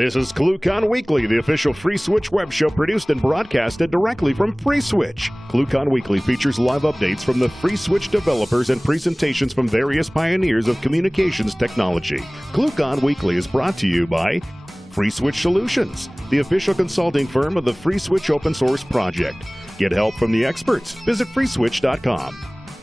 This is ClueCon Weekly, the official FreeSwitch web show produced and broadcasted directly from FreeSwitch. ClueCon Weekly features live updates from the FreeSwitch developers and presentations from various pioneers of communications technology. ClueCon Weekly is brought to you by FreeSwitch Solutions, the official consulting firm of the FreeSwitch open source project. Get help from the experts. Visit freeswitch.com.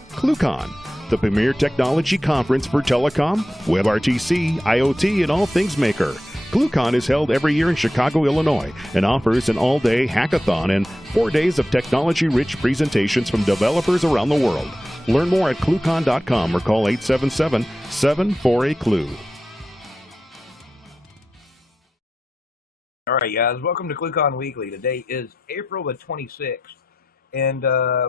ClueCon, the premier technology conference for telecom, WebRTC, IoT, and all things maker. ClueCon is held every year in Chicago, Illinois, and offers an all-day hackathon and 4 days of technology-rich presentations from developers around the world. Learn more at ClueCon.com or call 877-748-CLUE. All right, guys, welcome to ClueCon Weekly. Today is April the 26th, and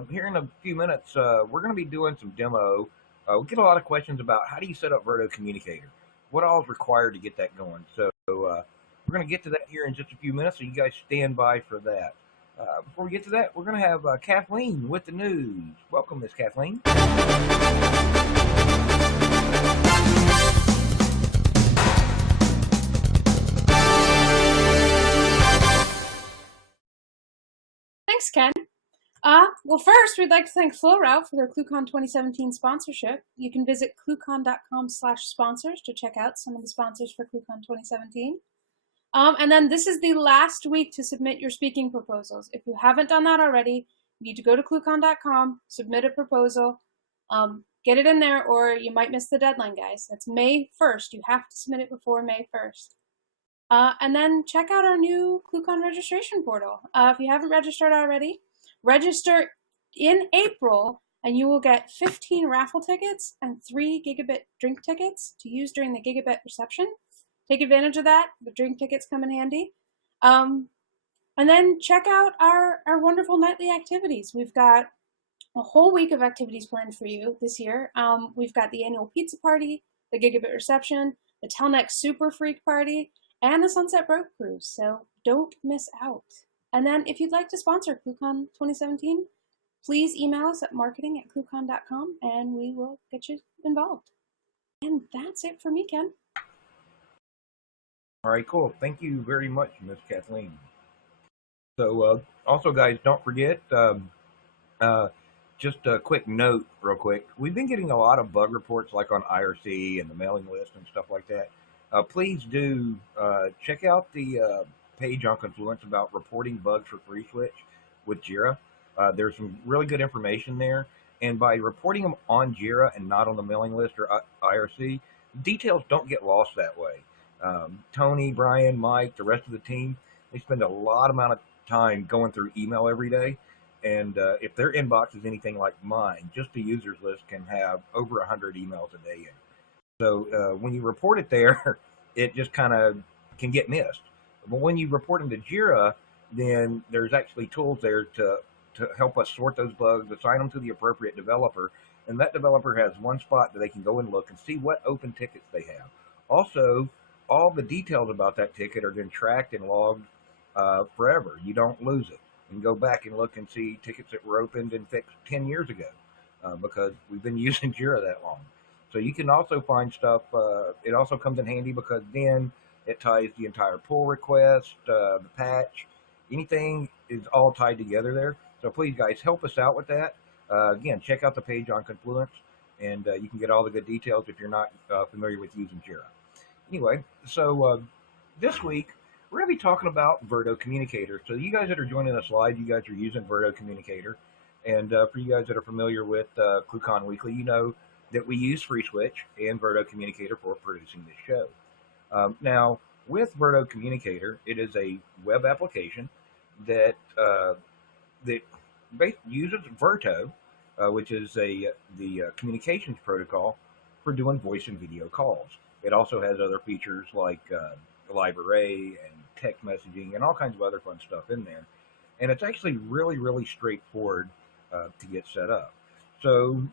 here in a few minutes, we're going to be doing some demo. We'll get a lot of questions about how do you set up Verto Communicator, what all is required to get that going. So we're going to get to that here in just a few minutes, so you guys stand by for that. Before we get to that, we're going to have Kathleen with the news. Welcome, Miss Kathleen. Thanks, Ken. Well, first, we'd like to thank FlowRoute for their ClueCon 2017 sponsorship. You can visit cluecon.com/sponsors to check out some of the sponsors for ClueCon 2017. And then this is the last week to submit your speaking proposals. If you haven't done that already, you need to go to cluecon.com, submit a proposal, get it in there, or you might miss the deadline, guys. That's May 1st. You have to submit it before May 1st. And then check out our new ClueCon registration portal. If you haven't registered already, register in April, and you will get 15 raffle tickets and 3 gigabit drink tickets to use during the gigabit reception. Take advantage of that. The drink tickets come in handy. And then check out our wonderful nightly activities. We've got a whole week of activities planned for you this year. We've got the annual pizza party, the gigabit reception, the Telnet Super Freak Party, and the Sunset Boat Cruise. So don't miss out. And then if you'd like to sponsor ClueCon 2017, please email us at marketing@cluecon.com and we will get you involved. And that's it for me, Ken. All right, cool. Thank you very much, Miss Kathleen. So also, guys, don't forget, just a quick note real quick. We've been getting a lot of bug reports like on IRC and the mailing list and stuff like that. Please do check out the page on Confluence about reporting bugs for FreeSwitch with Jira. There's some really good information there, and by reporting them on Jira and not on the mailing list or IRC, details don't get lost that way. Tony, Brian, Mike, the rest of the team, they spend a lot amount of time going through email every day, and if their inbox is anything like mine, just the users list can have over 100 emails a day in. So when you report it there, it just kind of can get missed. But when you report them to Jira, then there's actually tools there to help us sort those bugs, assign them to the appropriate developer, and that developer has one spot that they can go and look and see what open tickets they have. Also, all the details about that ticket are then tracked and logged forever. You don't lose it. You can go back and look and see tickets that were opened and fixed 10 years ago because we've been using Jira that long. So you can also find stuff. It also comes in handy because then it ties the entire pull request, the patch, anything is all tied together there. So please, guys, help us out with that. Again, check out the page on Confluence, and you can get all the good details if you're not familiar with using Jira. Anyway, so this week, we're going to be talking about Verto Communicator. So you guys that are joining us live, you guys are using Verto Communicator. And for you guys that are familiar with ClueCon Weekly, you know that we use FreeSwitch and Verto Communicator for producing this show. Now, with Verto Communicator, it is a web application that uses Verto, which is the communications protocol for doing voice and video calls. It also has other features like live array and text messaging and all kinds of other fun stuff in there. And it's actually really, really straightforward to get set up. So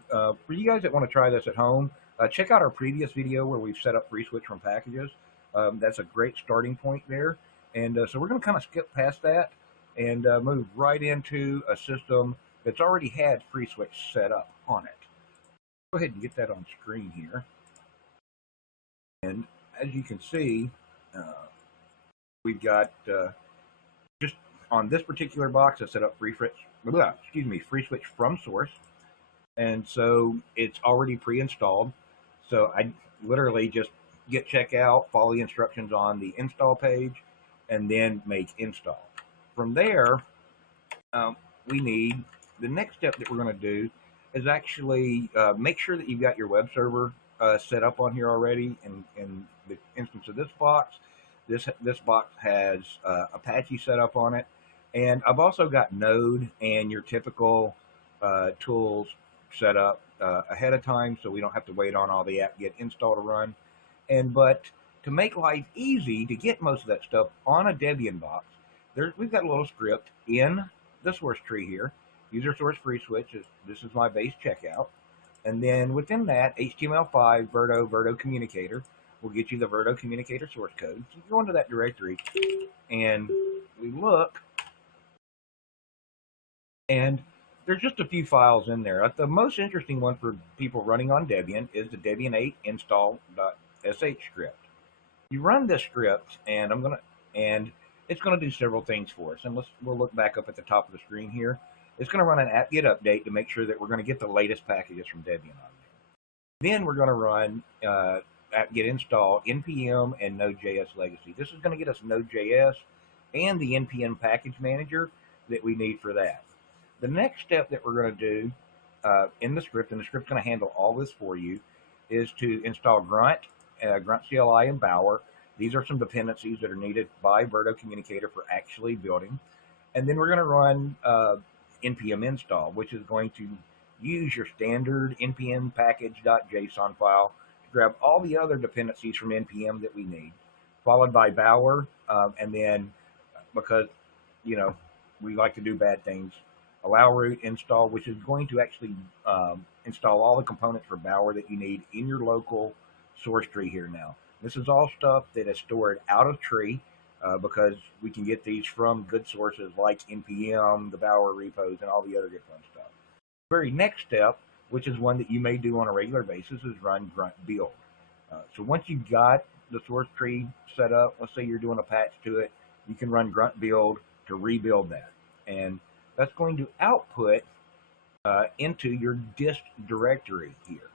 for you guys that want to try this at home, check out our previous video where we've set up FreeSwitch from packages. That's a great starting point there. And so we're going to kind of skip past that and move right into a system that's already had FreeSwitch set up on it. Go ahead and get that on screen here. And as you can see, we've got just on this particular box, I set up free switch from source, and so it's already pre-installed. So I literally just git checkout, follow the instructions on the install page, and then make install. From there, we need the next step that we're going to do is actually make sure that you've got your web server set up on here already. In the instance of this box, this box has Apache set up on it, and I've also got Node and your typical tools set up ahead of time, so we don't have to wait on all the apt-get install to run. But to make life easy to get most of that stuff on a Debian box, we've got a little script in the source tree here. User source free switch this is my base checkout, and then within that HTML5 Verto Communicator will get you the Verto Communicator source code. So you go into that directory and we look, and there's just a few files in there. The most interesting one for people running on Debian is the Debian 8 install.sh script. You run this script, and it's going to do several things for us. And we'll look back up at the top of the screen here. It's going to run an apt-get update to make sure that we're going to get the latest packages from Debian on there. Then we're going to run apt-get install npm and Node.js legacy. This is going to get us Node.js and the npm package manager that we need for that. The next step that we're going to do in the script, and the script's going to handle all this for you, is to install Grunt CLI, and Bower. These are some dependencies that are needed by VertoCommunicator for actually building. And then we're going to run npm install, which is going to use your standard npm package.json file to grab all the other dependencies from npm that we need, followed by Bower, and then because we like to do bad things, allow root install, which is going to actually install all the components for Bower that you need in your local source tree here now. This is all stuff that is stored out of tree because we can get these from good sources like npm, the Bower repos, and all the other good fun stuff. The very next step, which is one that you may do on a regular basis, is run Grunt Build. So once you've got the source tree set up, let's say you're doing a patch to it, you can run Grunt Build to rebuild that. And that's going to output into your dist directory here.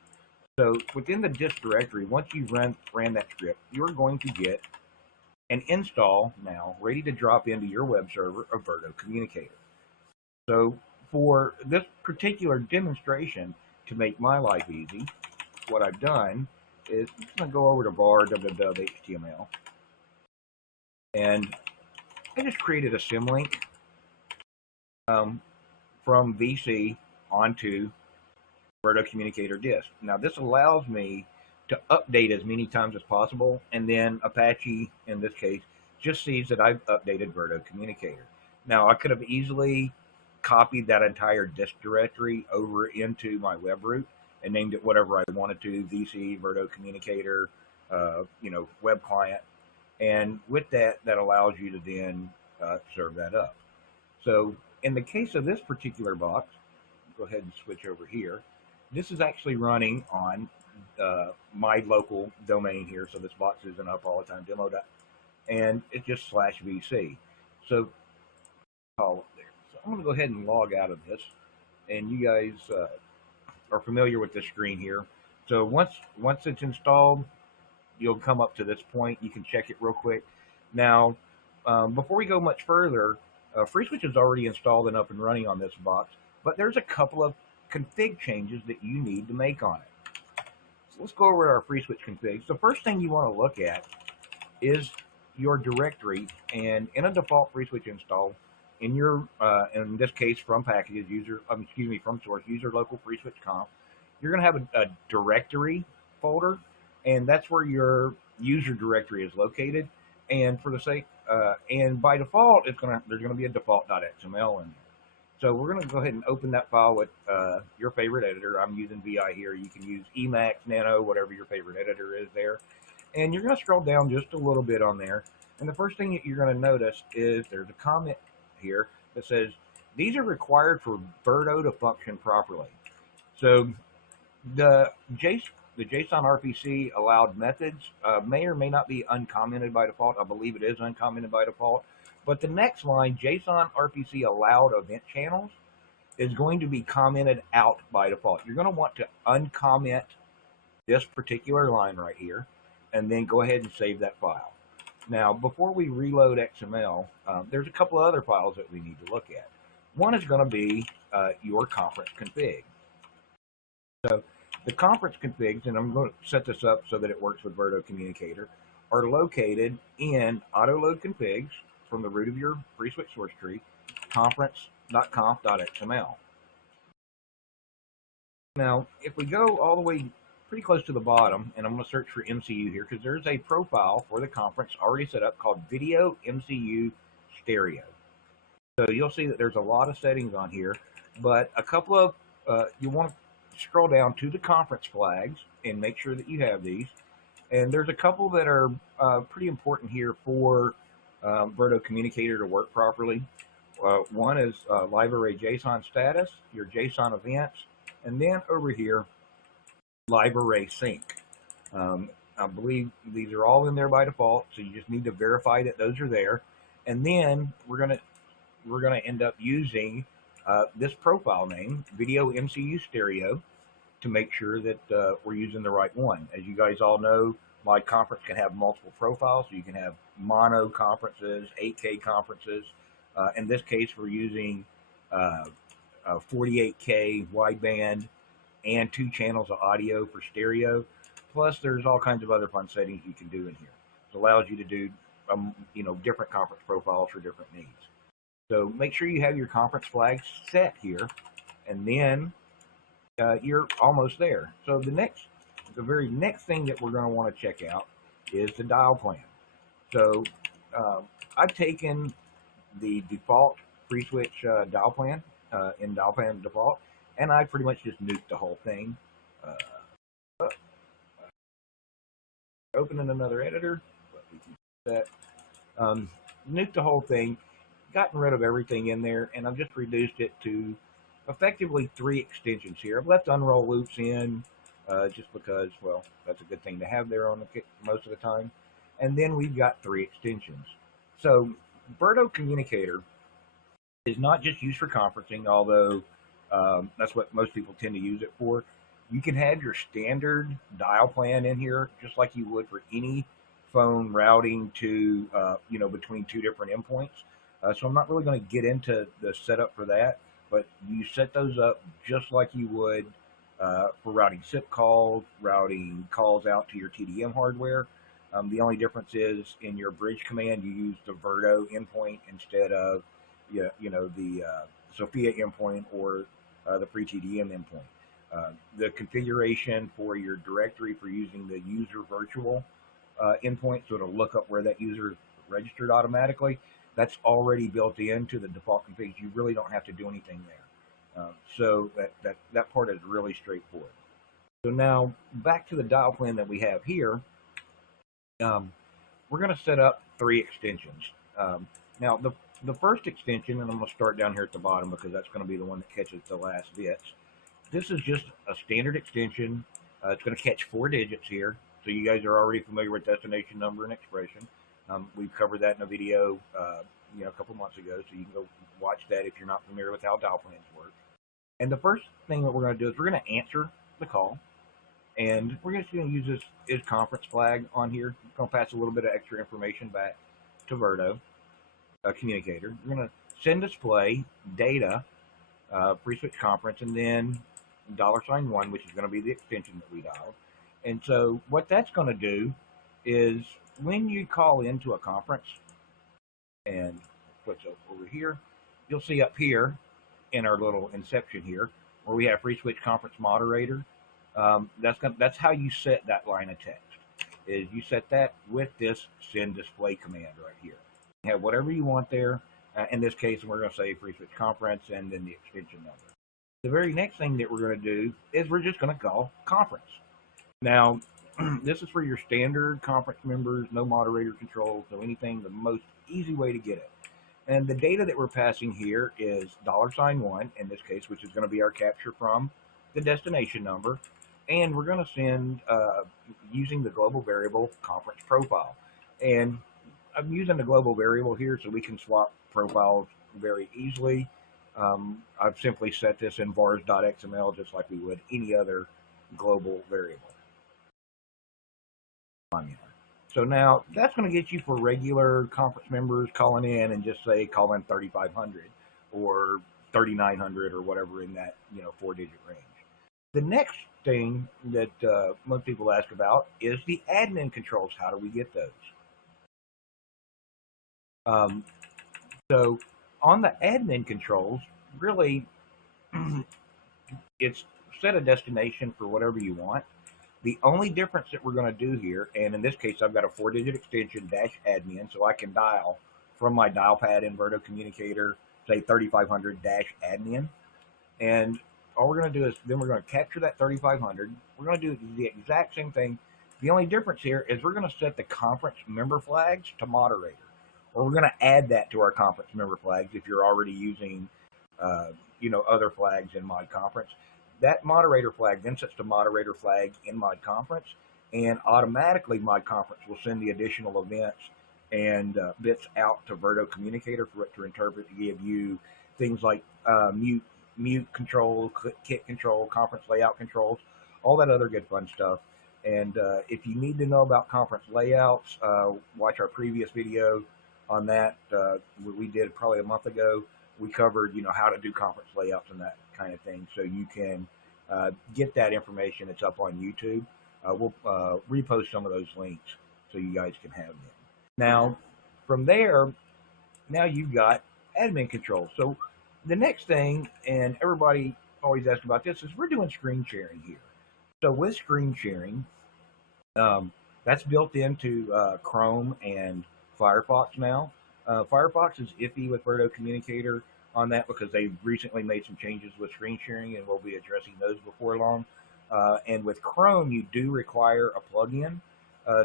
So within the dist directory, once you've ran that script, you're going to get an install now ready to drop into your web server of VertoCommunicator. So for this particular demonstration, to make my life easy, what I've done is I'm just going to go over to var www.html, and I just created a symlink from VC onto VertoCommunicator disk. Now this allows me to update as many times as possible, and then Apache, in this case, just sees that I've updated VertoCommunicator. Now I could have easily copied that entire disk directory over into my web root and named it whatever I wanted to, VC, VertoCommunicator, web client. And with that allows you to then serve that up. So in the case of this particular box, go ahead and switch over here. This is actually running on my local domain here, so this box isn't up all the time, demo. And it's just /VC. So call it there. So I'm going to go ahead and log out of this, and you guys are familiar with this screen here. So once it's installed, you'll come up to this point. You can check it real quick. Now, before we go much further, FreeSwitch is already installed and up and running on this box, but there's a couple of config changes that you need to make on it. So let's go over our FreeSwitch configs. The first thing you want to look at is your directory, and in a default FreeSwitch install, in your in this case from packages from source user local FreeSwitch conf, you're going to have a directory folder, and that's where your user directory is located. And for the sake and by default, there's going to be a default.xml in there. So we're going to go ahead and open that file with your favorite editor. I'm using VI here. You can use Emacs, Nano, whatever your favorite editor is there. And you're going to scroll down just a little bit on there. And the first thing that you're going to notice is there's a comment here that says, these are required for Verto to function properly. So the the JSON RPC allowed methods may or may not be uncommented by default. I believe it is uncommented by default. But the next line, JSON RPC allowed event channels, is going to be commented out by default. You're going to want to uncomment this particular line right here, and then go ahead and save that file. Now, before we reload XML, there's a couple of other files that we need to look at. One is going to be your conference config. So the conference configs, and I'm going to set this up so that it works with Verto Communicator, are located in autoload configs from the root of your FreeSwitch source tree, conference.conf.xml. Now, if we go all the way pretty close to the bottom, and I'm going to search for MCU here, because there's a profile for the conference already set up called Video MCU Stereo. So you'll see that there's a lot of settings on here, but a couple of, you want to scroll down to the conference flags and make sure that you have these. And there's a couple that are pretty important here for Verto Communicator to work properly. One is live array JSON status, your JSON events, and then over here, live array sync. I believe these are all in there by default, so you just need to verify that those are there. And then we're gonna end up using this profile name, Video MCU Stereo, to make sure that we're using the right one. As you guys all know, my conference can have multiple profiles, so you can have mono conferences, 8K conferences. In this case, we're using 48K wideband and 2 channels of audio for stereo. Plus, there's all kinds of other fun settings you can do in here. It allows you to do different conference profiles for different needs. So make sure you have your conference flags set here, and then you're almost there. So the very next thing that we're going to want to check out is the dial plan. So I've taken the default FreeSwitch dial plan in dial plan default, and I pretty much just nuked the whole thing. Opening another editor, nuked the whole thing, gotten rid of everything in there, and I've just reduced it to effectively 3 extensions here. I've left unroll loops in just because, well, that's a good thing to have there on the most of the time. And then we've got 3 extensions. So Verto Communicator is not just used for conferencing, although that's what most people tend to use it for. You can have your standard dial plan in here, just like you would for any phone routing to, between 2 different endpoints. So I'm not really going to get into the setup for that, but you set those up just like you would for routing SIP calls, routing calls out to your TDM hardware. The only difference is in your bridge command, you use the Verto endpoint instead of the Sophia endpoint or the FreeTDM endpoint. The configuration for your directory for using the user virtual endpoint, so it'll look up where that user is registered automatically, that's already built into the default config. You really don't have to do anything there. So that part is really straightforward. So now back to the dial plan that we have here. We're going to set up 3 extensions. Now the first extension, and I'm going to start down here at the bottom because that's going to be the one that catches the last bits. This is just a standard extension. It's going to catch 4 digits here. So you guys are already familiar with destination number and expression. We've covered that in a video a couple months ago, so you can go watch that if you're not familiar with how dial plans work. And the first thing that we're going to do is we're going to answer the call, and we're just going to use this is conference flag on here. We're going to pass a little bit of extra information back to Verto Communicator. We're going to send display data, FreeSwitch conference, and then $1, which is going to be the extension that we dialed. And so what that's going to do is when you call into a conference, and switch over here, you'll see up here in our little inception here where we have FreeSwitch conference moderator. That's how you set that line of text. Is you set that with this send display command right here. You have whatever you want there. In this case, we're going to say FreeSwitch conference and then the extension number. The very next thing that we're going to do is we're just going to call conference. Now, this is for your standard conference members, no moderator controls, no anything, the most easy way to get it. And the data that we're passing here is $1 in this case, which is going to be our capture from the destination number. and we're going to send using the global variable conference profile. And I'm using the global variable here so we can swap profiles very easily. I've simply set this in vars.xml just like we would any other global variable. So now that's going to get you for regular conference members calling in and just say call in 3500 or 3900 or whatever in that 4-digit range. The next thing that most people ask about is the admin controls. How do we get those? So on the admin controls, really, it's set a destination for whatever you want. The only difference that we're going to do here, and in this case, I've got a 4-digit extension -admin, so I can dial from my dial pad in VertoCommunicator, say 3500 -admin. And all we're going to do is then we're going to capture that 3500. We're going to do the exact same thing. The only difference here is we're going to set the conference member flags to moderator, or we're going to add that to our conference member flags if you're already using, other flags in Mod Conference. That moderator flag then sets the moderator flag in Mod Conference, and automatically Mod Conference will send the additional events and bits out to VertoCommunicator for it to interpret to give you things like mute control, kit control, conference layout controls, all that other good fun stuff. And if you need to know about conference layouts, watch our previous video on that. We did probably a month ago. We covered, how to do conference layouts and that kind of thing. So you can get that information. It's up on YouTube. We'll repost some of those links so you guys can have them. Now, from there, now you've got admin control. So the next thing, and everybody always asks about this, is we're doing screen sharing here. So with screen sharing, that's built into Chrome and Firefox now. Firefox is iffy with VertoCommunicator on that because they've recently made some changes with screen sharing, and we'll be addressing those before long. And with Chrome, you do require a plugin.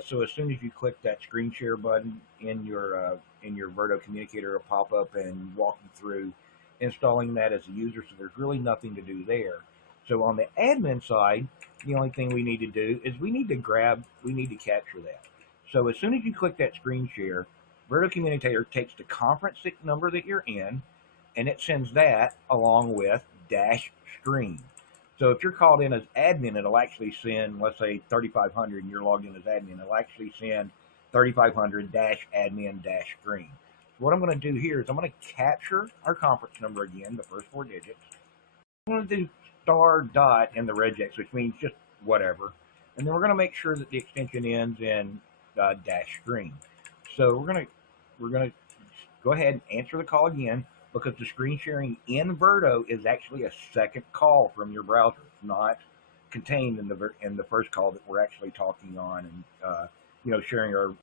So as soon as you click that screen share button in your VertoCommunicator, it'll pop up and walk you through installing that as a user. So there's really nothing to do there. So on the admin side, the only thing we need to do is we need to capture that. So as soon as you click that screen share, VertoCommunicator takes the conference number that you're in, and it sends that along with -screen. So if you're called in as admin, it'll actually send, let's say 3500 and you're logged in as admin, it'll actually send 3500 -admin-screen. So what I'm going to do here is I'm going to capture our conference number again, the first 4 digits. I'm going to do $." in the regex, which means just whatever. And then we're going to make sure that the extension ends in -screen. So we're going to go ahead and answer the call again, because the screen sharing in Verto is actually a second call from your browser. It's not contained in the first call that we're actually talking on and sharing our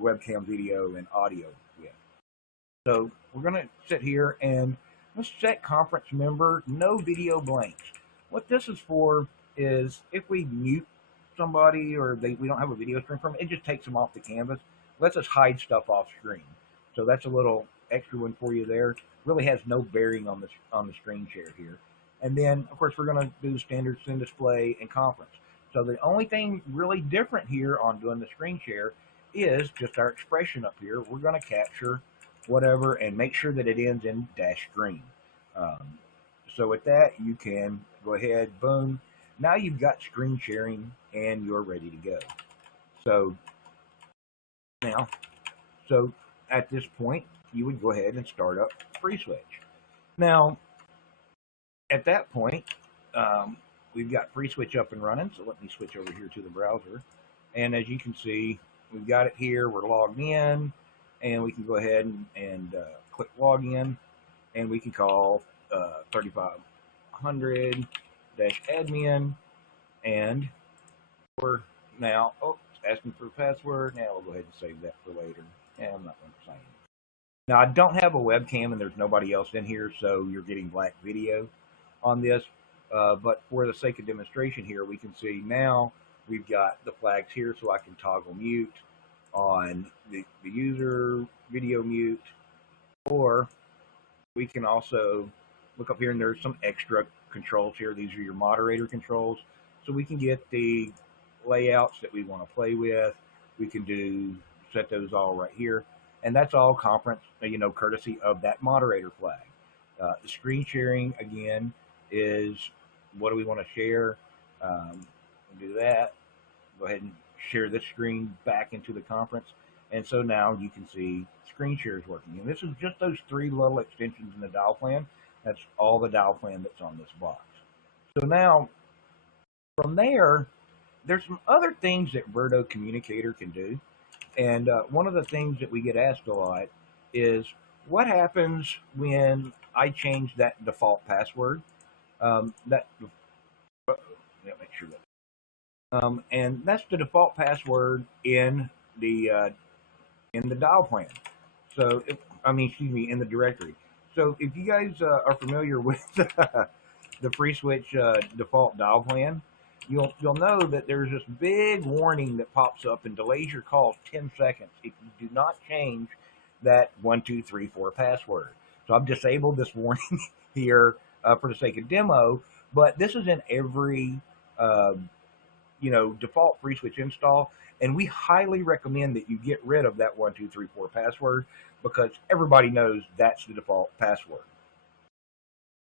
webcam video and audio with. So we're going to sit here and let's set conference member no video blanks. What this is for is if we mute somebody or we don't have a video stream from, it just takes them off the canvas. Lets us hide stuff off screen. So that's a little extra one for you there. Really has no bearing on the screen share here. And then of course we're going to do standard send display and conference. So the only thing really different here on doing the screen share is just our expression up here. We're going to capture whatever and make sure that it ends in -screen. So with that, you can go ahead, boom. Now you've got screen sharing and you're ready to go. So at this point, you would go ahead and start up FreeSwitch. Now, at that point, we've got FreeSwitch up and running. So let me switch over here to the browser. And as you can see, we've got it here. We're logged in, and we can go ahead and click login, and we can call 3500 -admin, and we're now, it's asking for a password. Now we'll go ahead and save that for later. And I'm not going to sign in. Now I don't have a webcam and there's nobody else in here, so you're getting black video on this. But for the sake of demonstration here, we can see now we've got the flags here, so I can toggle mute on the user, video mute, or we can also look up here and there's some extra controls here. These are your moderator controls. so we can get the layouts that we want to play with. We can set those all right here, and that's all conference, courtesy of that moderator flag. The screen sharing again is what do we want to share. Do that. Go ahead and share this screen back into the conference, and so now you can see screen share is working. And this is just those 3 little extensions in the dial plan. That's all the dial plan that's on this box. So now, from there, there's some other things that Verto Communicator can do. And one of the things that we get asked a lot is, what happens when I change that default password? Make sure that. And that's the default password in the dial plan. So, in the directory. So if you guys are familiar with the FreeSwitch default dial plan, you'll know that there's this big warning that pops up and delays your calls 10 seconds if you do not change that 1234 password. So I've disabled this warning here for the sake of demo, but this is in every default FreeSwitch install, and we highly recommend that you get rid of that 1234 password because everybody knows that's the default password.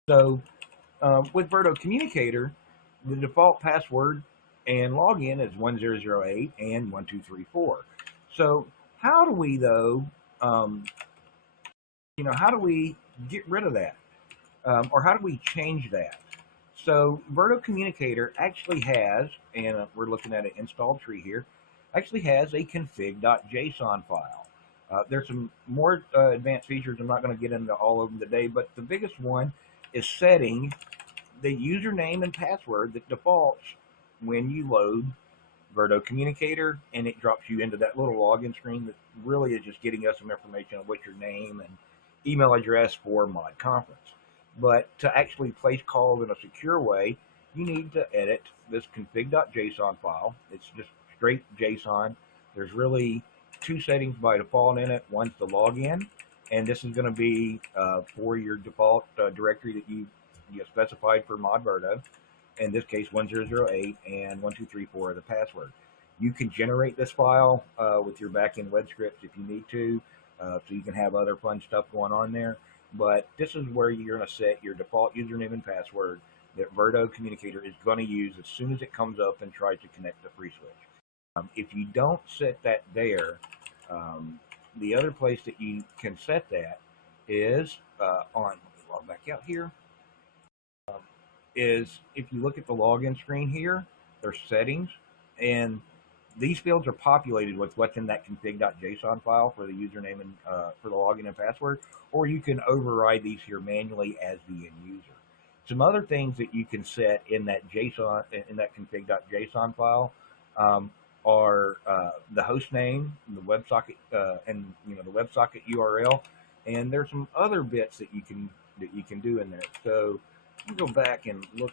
So with Verto Communicator, the default password and login is 1008 and 1234. So how do we though, how do we get rid of that? Or how do we change that? So Verto Communicator actually has, and we're looking at an install tree here, actually has a config.json file. There's some more advanced features. I'm not going to get into all of them today, but the biggest one is setting the username and password that defaults when you load Verto Communicator, and it drops you into that little login screen that really is just getting us some information on what your name and email address for Mod Conference. But to actually place calls in a secure way, you need to edit this config.json file. It's just straight JSON. There's really 2 settings by default in it. One's the login, and this is going to be for your default directory that you specified for Mod Verto. In this case, 1008 and 1234 are the password. You can generate this file with your backend web scripts if you need to, so you can have other fun stuff going on there. But this is where you're going to set your default username and password that Verto Communicator is going to use as soon as it comes up and tries to connect to FreeSwitch. If you don't set that there, the other place that you can set that is let me log back out here, is if you look at the login screen here, there's settings, and these fields are populated with what's in that config.json file for the username and for the login and password, or you can override these here manually as the end user. Some other things that you can set in that JSON, in that config.json file, are the host name, the WebSocket, and the WebSocket URL, and there's some other bits that you can do in there. So let me go back and look.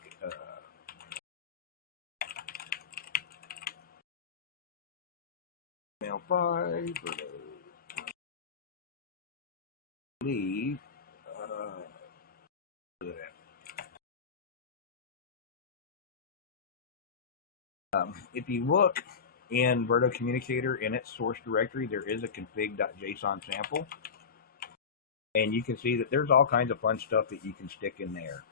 Email 5. Leave. If you look in Verto Communicator in its source directory, there is a config.json sample, and you can see that there's all kinds of fun stuff that you can stick in there.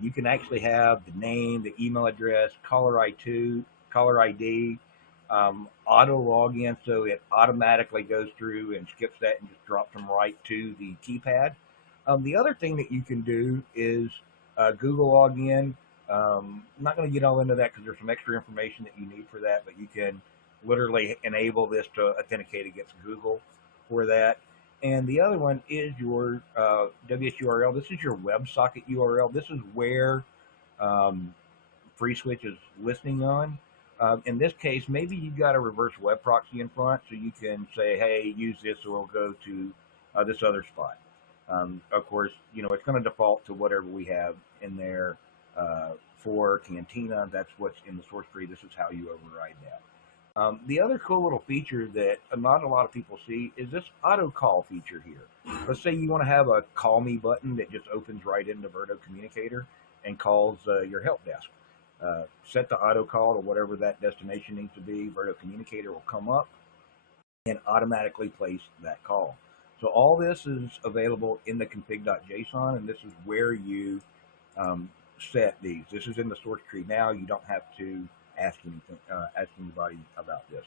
You can actually have the name, the email address, caller ID, auto login, so it automatically goes through and skips that and just drops them right to the keypad. The other thing that you can do is Google login. I'm not going to get all into that because there's some extra information that you need for that, but you can literally enable this to authenticate against Google for that. And the other one is your WSURL. This is your WebSocket URL. This is where FreeSwitch is listening on. In this case, maybe you've got a reverse web proxy in front, so you can say, hey, use this, or it'll go to this other spot. Of course, it's going to default to whatever we have in there for Cantina. That's what's in the source tree. This is how you override that. The other cool little feature that not a lot of people see is this auto call feature here. Let's say you want to have a call me button that just opens right into Verto Communicator and calls your help desk. set the auto call to whatever that destination needs to be. VertoCommunicator will come up and automatically place that call. So all this is available in the config.json, and this is where you set these. This is in the source tree now. You don't have to ask anybody about this.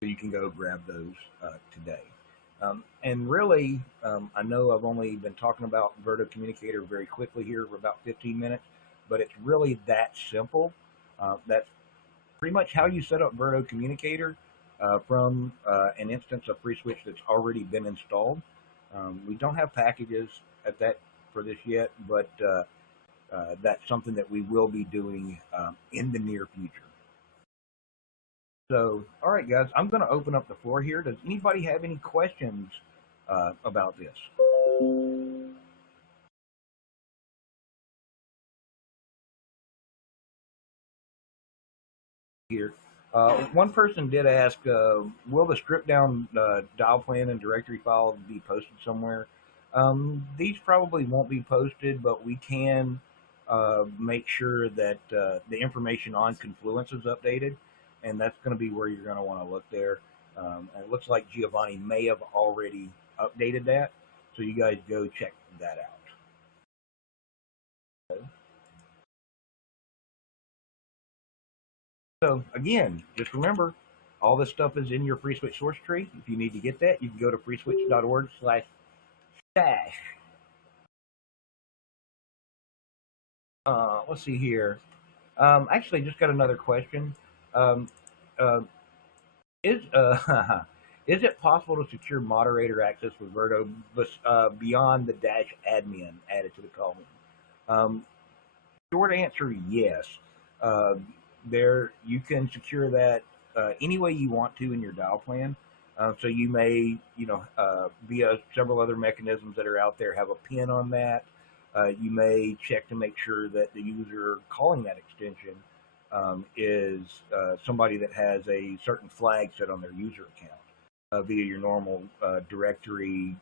So you can go grab those today. And really, I know I've only been talking about VertoCommunicator very quickly here for about 15 minutes, but it's really that simple. That's pretty much how you set up VertoCommunicator from an instance of FreeSwitch that's already been installed. We don't have packages at that for this yet, but that's something that we will be doing in the near future. So, all right, guys, I'm going to open up the floor here. Does anybody have any questions about this? Here. One person did ask, will the stripped down dial plan and directory file be posted somewhere? These probably won't be posted, but we can make sure that the information on Confluence is updated, and that's going to be where you're going to want to look there. And it looks like Giovanni may have already updated that, so you guys go check that out. Okay. So again, just remember, all this stuff is in your FreeSwitch source tree. If you need to get that, you can go to freeswitch.org/stash. Let's see here. Actually, just got another question. Is it possible to secure moderator access with Verto beyond the -admin added to the column? Short answer, yes. There, you can secure that any way you want to in your dial plan. So you may, via several other mechanisms that are out there, have a pin on that. You may check to make sure that the user calling that extension is somebody that has a certain flag set on their user account via your normal directory,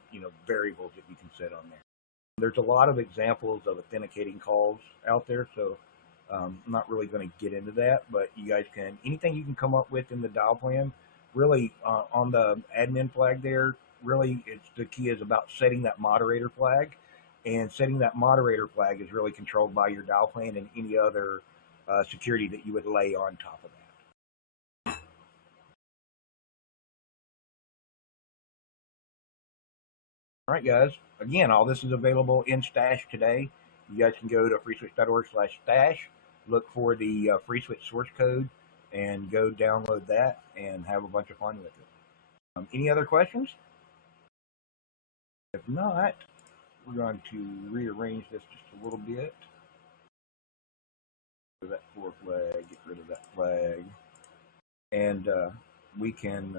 variables that you can set on there. There's a lot of examples of authenticating calls out there, so I'm not really going to get into that, but you guys can, anything you can come up with in the dial plan, really on the admin flag there, really the key is about setting that moderator flag, and setting that moderator flag is really controlled by your dial plan and any other security that you would lay on top of that. All right, guys, again, all this is available in Stash today. You guys can go to freeswitch.org/stash, look for the FreeSwitch source code, and go download that and have a bunch of fun with it. Any other questions? If not, we're going to rearrange this just a little bit. That floor flag, get rid of that flag, and we can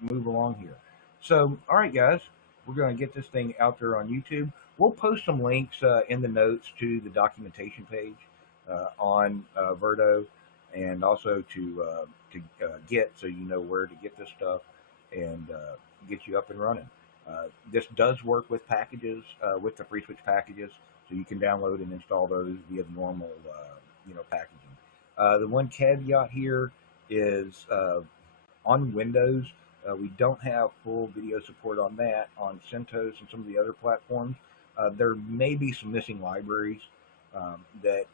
move along here. So, all right, guys, we're going to get this thing out there on YouTube. We'll post some links in the notes to the documentation page on Verto, and also to Git, so you know where to get this stuff and get you up and running. This does work with packages, with the FreeSwitch packages, so you can download and install those via the normal packaging. The one caveat here is on Windows, we don't have full video support on that. On CentOS and some of the other platforms, there may be some missing libraries that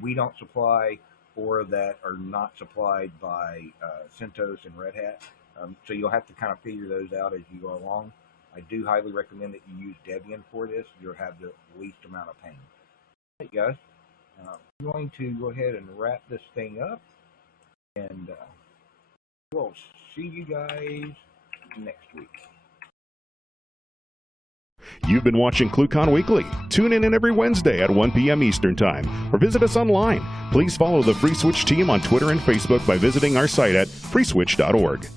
we don't supply, or that are not supplied by CentOS and Red Hat. So you'll have to kind of figure those out as you go along. I do highly recommend that you use Debian for this. You'll have the least amount of pain. All right, guys. I'm going to go ahead and wrap this thing up, and we'll see you guys next week. You've been watching ClueCon Weekly. Tune in every Wednesday at 1 p.m. Eastern Time, or visit us online. Please follow the FreeSwitch team on Twitter and Facebook by visiting our site at freeswitch.org.